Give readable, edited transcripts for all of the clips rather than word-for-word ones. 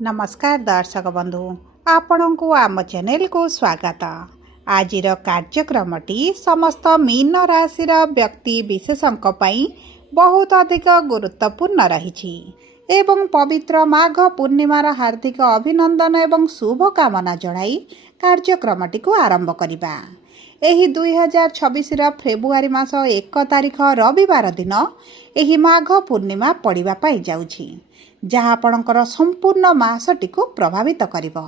नमस्कार दर्शक बंधु आपण को आम चैनल को स्वागत। आज कार्यक्रमटी समस्त मीन राशि व्यक्ति विशेषों बहुत अधिक गुरुत्वपूर्ण रही एवं पवित्र माघ पूर्णिमार हार्दिक अभिनंदन एवं शुभकामना जणाई कार्यक्रमटी को आरंभ करिबा। एही 2026 फेब्रुआरी मास 1 तारिख रविवार दिन एही माघ पूर्णिमा पड़िबा पाई जाउछि, जहाँ आपणकर संपूर्ण मासटी को प्रभावित करिब।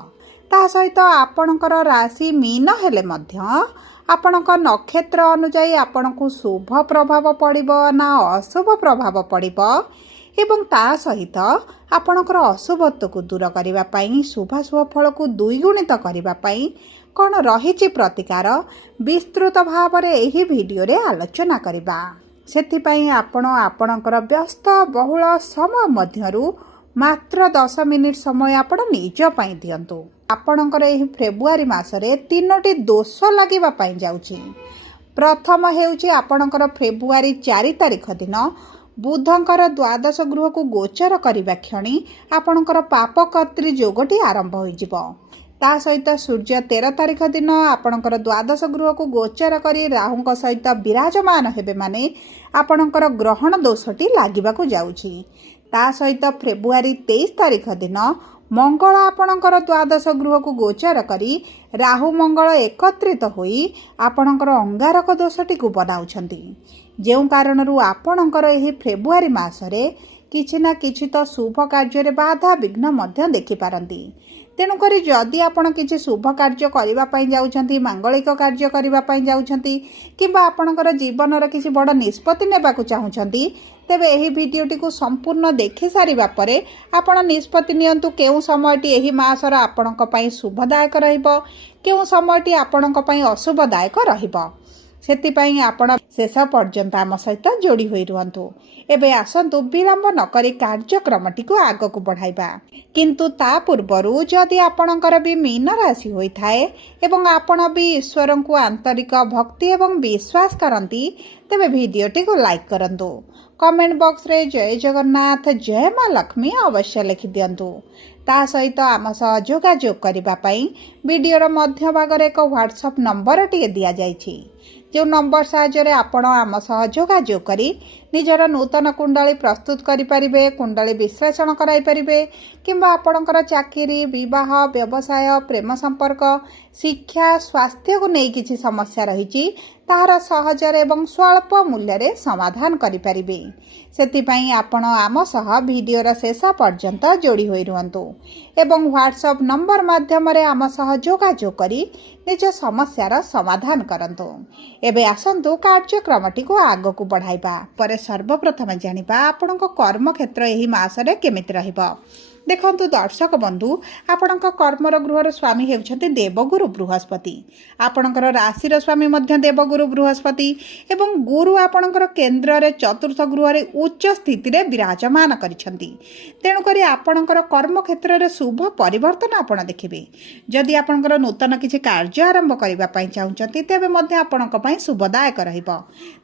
ता सहित आपणकर राशि मीन हेले मध्य आपणक नक्षत्र अनुजाई आपणकु शुभ प्रभाव पड़िब ना अशुभ प्रभाव पड़िब एवं ता सहित आपणकर अशुभत्व को दूर करने पाई शुभाशुभ फल को द्विगुणित करने कौन रही प्रतिकार विस्तृत भाव में यही वीडियो रे आलोचना करबा। सेथिपाई आपण आपणकर व्यस्त बहुल समय मध्यरु मात्र 10 मिनिट समय आपण निज पाई दियंतु। आपणकर एही फेब्रुआरी मासरे 3टी दोष लागिबा पाई जाउची। प्रथम हेउची आपणकर फेब्रुआरी 4 तारिख दिन बुधंकर द्वादश गृह को गोचर करबा क्षणी आपणकर पाप कर्त्री जोगटी आरंभ होइजिबो। ता सहित सूर्य 13 तारिख दिन आपणकर द्वादश गृह को गोचर करी राहुंक सहित विराजमान हेबे माने आपणकर ग्रहण दोषटी लागिबाकू जाउची। ता सहित फेब्रुआरी 23 तारिख दिन मंगल आपणकर द्वादश गृह को गोचर करी राहु मंगल एकत्रित होई आपणकर अंगारक दोषटी को बनाउछंती, जेउ कारणरू आपणकर एही फेब्रुआरी मासरे किछि ना किछि तो शुभ कार्य रे बाधा विघ्न मध्य देखि पारंती। तेणुकरी जदि आपण किछि शुभ कार्य करिबा पई जाउछंती, मांगलिक कार्य करिबा पई जाउछंती किबा आपणकर जीवन रे किछि बड़ निष्पत्ति नेबाकू चाहुछंती, तेबे एही भिडियोटी को संपूर्ण देखि सारिबा परे आपण निष्पत्ति नियंतु केउ समयटी एही मासर आपणक पई शुभदायक रहिबो, केउ समयटी आपणक पई अशुभदायक रहिबो। सेतिपाई आपण शेष पर्यंत आम सहित जोड़ी होई रुहंतु। एबे आसंतु विलंब नकरी कार्यक्रमटी को आग को बढ़ाइबा। किंतु ता पूर्वरु जदि आपणकर भी मीन राशि होई थाए एवं आपण भी ईश्वर को आंतरिक भक्ति एवं विश्वास करंती, तेबे वीडियोटी को लाइक करंतु। कमेंट बॉक्स रे जय जगन्नाथ जय मां लक्ष्मी अवश्य लिखि दियंतु। ता सहित आम सह जोगाजोग करिबा पई वीडियोर मध्य भागरे एक व्हाट्सएप नंबर टिए दिया जाइछि, जो नंबर साहाय्य आपण आम सह जोगाजोग करी निजर नूतन कुंडली प्रस्तुत करिपारिबे, कुंडली विश्लेषण कराई परिबे किंबा आपणकर चाकरी, विवाह, व्यवसाय, प्रेम संपर्क, शिक्षा, स्वास्थ्य को नहीं किछि समस्या रहिछि ताहार सहजर एवं स्वल्प मूल्य रे समाधान करिपारिबे। सेतिपाई आपण आम सह वीडियोर शेष पर्यंत जोड़ी होई रुहंतु एवं व्हाट्सएप नंबर माध्यम रे आम सह जोगाजोग करी निज समस्यार समाधान करंतु। एबे आसंतु कार्यक्रमटी को आग को बढ़ाइबा। परे सर्वप्रथम जानिबा आपणक कर्म क्षेत्र एही मासरे केमिति रहिबो। देखंतु दर्शक बंधु, आपणक कर्मर गृहर स्वामी हेउछन्ते देवगुरु बृहस्पति। आपणकर राशिर स्वामी मध्य देवगुरु बृहस्पति एवं गुरु आपणकर केंद्र रे चतुर्थ गृह रे उच्च स्थिति रे विराजमान करिसंती। तेणु करी आपणकर कर्म क्षेत्र रे शुभ परिवर्तन आपण देखिबे। जदि आपणकर नूतन किछि कार्य आरंभ करिबा पई चाहुचंती, तेबे मध्य आपणक पई शुभदायक रहिबो।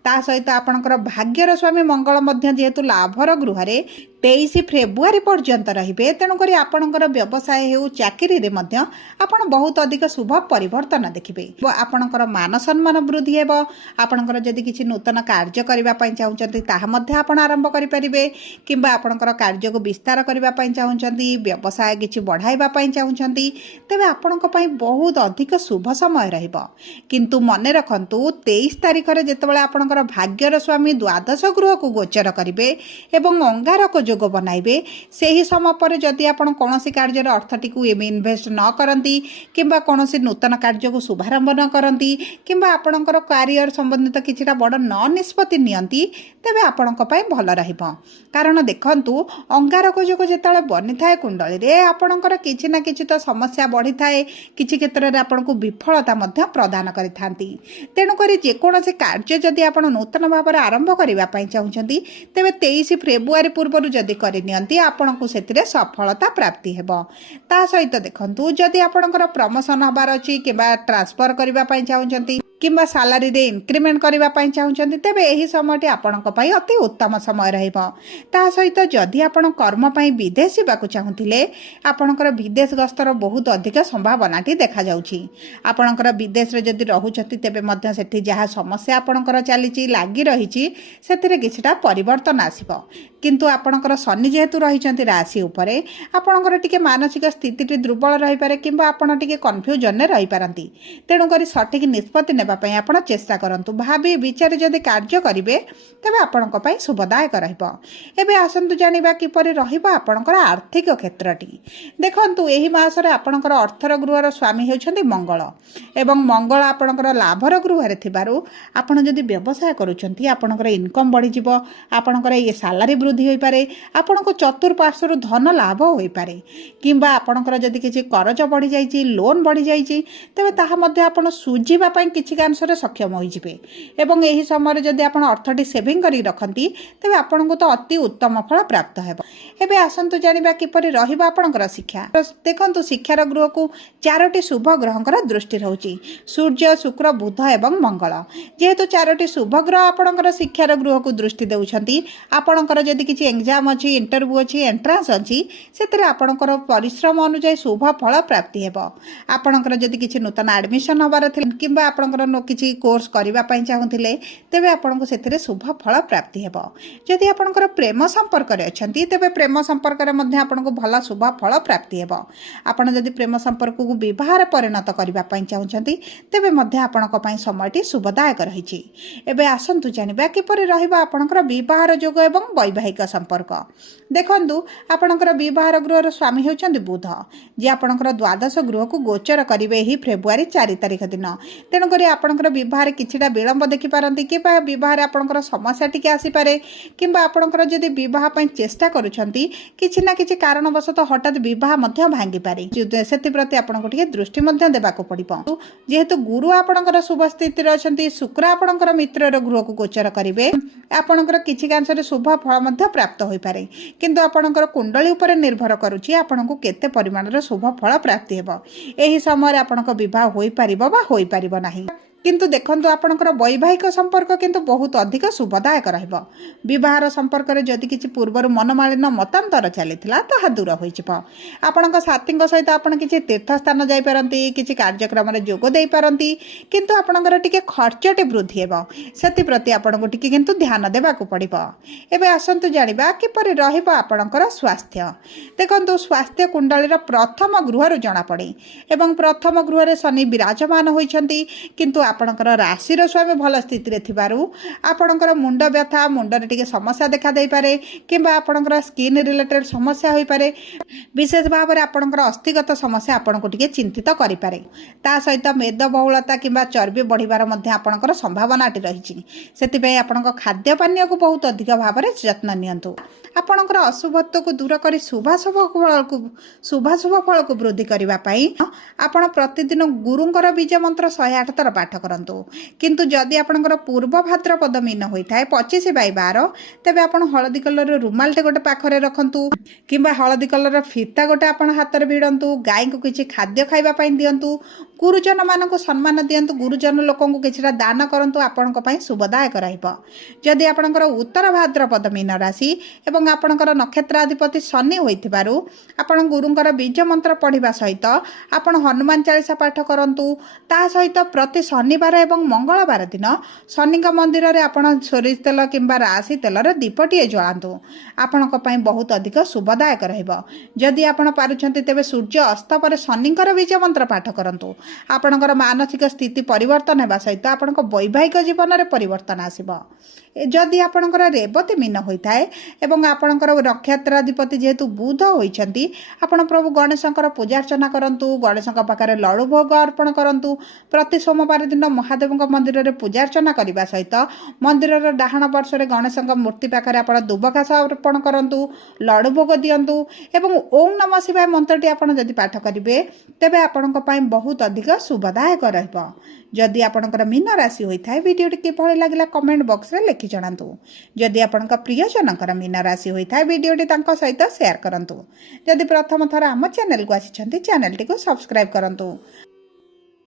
ता सहित आपणकर भाग्यर स्वामी मंगल मध्य जेहेतु लाभर गृह रे 23 फेब्रुआरी पर्यंत रहिबे, तेणुकरी आपणकर व्यवसाय हेउ चाकरी रे मध्य आपण बहुत अधिक शुभ परिवर्तन देखिबे। आपणकर मान सम्मान वृद्धि हेबो। आपणकर जदि किछि नूतन कार्य करिबा पई चाहुचंती ताहा मध्य आपण आरंभ करि परिबे किंबा आपणकर कार्य को विस्तार करिबा पई चाहुचंती, व्यवसाय किछि बढ़ाइबा पई चाहुचंती, तेबे आपणक पई बहुत अधिक शुभ समय रहिबो। किंतु मने रखंतु 23 तारिख रे जेतेबेले आपणकर भाग्यर स्वामी द्वादश गृह को गोचर करिबे एवं अंगारक जोग बनाइबे, सेही समय पर जदि आपण कोनोसी कार्यर अर्थटी को इन्वेस्ट न करंती किंबा कोनोसी नूतन कार्य को शुभारंभ न करंती किंबा आपणकर करियर संबंधित किछिटा बड़ न निष्पत्ति नियंती, तेबे आपणक पई भल रहिबो। कारण देखंतु अंगारक जोग जेताले बनि थाए कुंडली रे आपणकर किछि ना किछि तो समस्या बढ़ी थाए, किछि क्षेत्र रे आपणको विफलता मध्य प्रदान करिथांती। तेणु करी जे कोनोसी कार्य जदि आपण नूतन भाव रे आरंभ करिबा पई चाहुचंती, तेबे 23 फेब्रुआरी पूर्वरु जदि करि नियंती आपणको सेतिरे सफलता प्राप्ति हेबो। ता सहित देखंतु जदि आपणकर प्रमोशन हबार अछि किबा ट्रांसफर करिबा पई चाहुचंती किंबा सालारी रे इनक्रिमेंट करबा पई चाहुचंती तेबे एही समयटी आपणक पई अति उत्तम समय रहिबो। ता सहित जदि आपण कर्म पई विदेश जाबाकू चाहुथिले आपणकर विदेश गस्तर बहुत अधिक संभावनाटी देखा जाउछि। आपणकर विदेश रे जदि रहुचंती तेबे मध्य सेठी जहा समस्या आपणकर चलीछि लागि रहिछि सेथिरे किछटा परिवर्तन आसीबो। किंतु आपणकर शनि जेहेतु रहिचंती राशि उपरे आपणकर टिके मानसिक स्थिति दुर्बल रही पारे किंबा आपण टिके कन्फ्यूजन ने रही पारंती। तेणु करी सठिक निष्पत्ति नेबा पई आपण चेष्टा करंतु। भाबी विचार जदि कार्य करिवे तबे आपणक पई शुभदायक रहइबो। एबे आसंतु जानिबा किपरि रहिबो आपणकर आर्थिक क्षेत्रटी। देखंतु एही मासरे आपणकर अर्थर गृहर स्वामी हेउछंती मंगल एवं मंगल आपणकर लाभर गृहरे थिबारु आपण जदि व्यवसाय करूछंती आपणकर इनकम बढ़ी जिवो। आपणकर ए सैलरी वृद्धि होई पारे। आपणको चतुर्पार्श्वरु धन लाभ होई पारे किंबा आपणकर जदि किछि करज बढ़ी जाइछि लोन बढ़ी जाइछि तेबे ताहा मध्ये आपण सुझिबा पई किछि कांसरे सक्षम होई जिवे। एवं एही समय जदि आपण अर्थटी सेविंग करी रखंती तेबे आपणको तो अति उत्तम फल प्राप्त हेबो। एबे आसंतु जानिबा किपरि रहिबा आपणकर शिक्षा। देखंतु शिक्षार गृह को चारोटी शुभ ग्रहंकर दृष्टि रहउछि सूर्य शुक्र बुध एवं मंगल। जेहेतु चारोटी शुभ ग्रह आपणकर शिक्षार गृह को दृष्टि देउछंती आपणकर जदि किछि एग्जाम अछि इंटरव्यू अछि एंट्रांस अछि सेतरे आपणकर परिश्रम अनुसार शुभ फल प्राप्ति हेबो। आपणकर जदि किछि नूतन एडमिशन हबार थिले किंबा आपणकर किछि कोर्स करिबा पई चाहुथिले तेबे आपणको सेथिरे शुभ फल प्राप्ति हेबो। जदि आपणकर प्रेम संपर्क रे अछंती तेबे प्रेम संपर्क रे मध्ये आपणको भला शुभ फल प्राप्ति हेबो। आपण जदि प्रेम संपर्क को विवाह रे परिणत करिबा पई चाहुचंती तेबे मध्ये आपणको पई समयटी शुभदायक रहिछि। एबे आसंतु जानिबा किपरि रहिबा आपणकर विवाह योग एवं वैवाहिक संपर्क। देखंतु आपणकर विवाह गृहर स्वामी हेउचंती बुध जे आपणकर द्वादश गृह को गोचर करिवे ही फेब्रुआरी 4 तारिख दिन। तेणु करी आपणकर विवाह किछिटा विलंब देखि पारंती कि विवाह आपणकर समस्या टिके आसी पारे किंबा आपणकर जदि विवाह पई चेष्टा करूछंती किछि ना किछि कारणवशत हठात विवाह मध्य भांगी पारे। सेति प्रति आपणको टिके दृष्टि मध्य देबाको पड़िबो। जेहेतु गुरु आपणकर शुभ स्थिति रे अछंती शुक्र आपणकर मित्रर गृह को गोचर करिवे आपणकर किछि कांसरे शुभ फल मध्य प्राप्त होई पारे। किंतु आपणकर कुंडली उपरे निर्भर करूछि आपणको केते परिमाणर शुभ फल प्राप्ति हेबो। एही समय आपणको विवाह होई पारिबो बा होई पारिबो नाही। किंतु देखंतु आपणकर वैवाहिक संपर्क किंतु बहुत अधिक शुभदायक रहइबो। विवाहर संपर्क रे जदि किछि पूर्वरु मनमालिन्य मतांतर चलिथिला ताहा दूर होई जिवो। आपणक साथींक सहित आपण किछि तीर्थ स्थान जाई पारंती किछि कार्यक्रम रे जोग देई पारंती किंतु आपणकर टिके खर्चटी वृद्धि हेबो। सेति प्रति आपणको टिके किंतु ध्यान देबाकू पड़िबो। एबे आसंतु जानिबा किपरि रहिबो आपणकर स्वास्थ्य। देखंतु स्वास्थ्य कुंडलीर प्रथम गृहरु जणा पड़े एवं प्रथम गृह रे शनि विराजमान होइछंती किंतु आपणकर राशि स्वामी भल स्थिति रे थिबारु आपणकर मुंड व्यथा मुंडरे टिके समस्या देखा देई पारे किंबा आपणकर स्किन रिलेटेड समस्या होई पारे। विशेष भाव में आपणकर अस्थिगत समस्या आपणको टिके चिंतित करि पारे। ता सहित मेद बहुलता किंबा चर्बी बढ़िबार मध्ये आपणकर संभावनाटी रहिछि। सेति पई आपणक खाद्य पानीय को बहुत अधिक भाव में यत्न नियंतु। आपणकर अशुभत्व को दूर करी शुभाशुभ फल को वृद्धि करबा पई आपण प्रतिदिन गुरुंकर बीज मंत्र 108 थर पाठ करंतु। किंतु जदि आपणकर पूर्व भाद्रपद मीन होइथाय 25/12 तेबे आपण हळदी कलर रुमालटे गोटे पाखरे रखंतु किंबा हळदी कलर फीता गोटे आपण हातर भिड़ंतु। गाय को किछि खाद्य खाइबा पई दियंतु। गुरुजन मानक सम्मान दियंतु। गुरुजन लोकन को किछिटा दान करंतु आपणक पई शुभदायक रहइबो। जदि आपणकर उत्तर भाद्रपद मीन राशि एवं आपणकर नक्षत्राधिपति शनि होइथिबारु आपण गुरुंकर बीज मंत्र पढ़िबा सहित आपण हनुमान चालीसा पाठ करंतु। ता सहित प्रति शनिवार एवं मंगलवार दिन शनि मंदिर रे आपण सोरिष तेल किंबा राशि तेलर दीपटीए जलांतु। आपणक पई बहुत अधिक शुभदायक रहइबो। जदि आपण पारुछंती तेबे सूर्य अस्त पर शनिकर बीज मंत्र पाठ करंतु। आपणकर मानसिक स्थिति परिवर्तन हेबा सहित आपणक वैवाहिक जीवन रे परिवर्तन आसीबो। जदि आपणकर रेवती मीन होइथाय एवं आपणकर नक्षत्राधिपति जेहेतु बुध होइछंती आपण प्रभु गणेशंकर पूजा अर्चना करंतु। गणेशंक पाखरे लड्डू भोग अर्पण करंतु। प्रति सोमवार दिन महादेवंक मंदिर रे पूजा अर्चना करिबा सहित मंदिर रे डाहाण पार्श्व रे गणेशंक मूर्ति पाखरे आपण दुबघास अर्पण करंतु लड्डू भोग दियंतु एवं ओम नमः शिवाय मंत्रटी आपण जदि पाठ करिवे तेबे आपणक पई बहुत अधिक शुभदायक रहइबो। जदि आपणकर मीन राशि होइथाय वीडियोटी किभଳି लागला कमेंट बॉक्स रे लिखि जणांतु। जदि आपणक प्रियजनकर मीन राशि होइथाय वीडियोटी तांको सहित शेयर करंतु। जदि प्रथम थर आम चैनल को आछिछंती चैनल टी को सब्सक्राइब करंतु।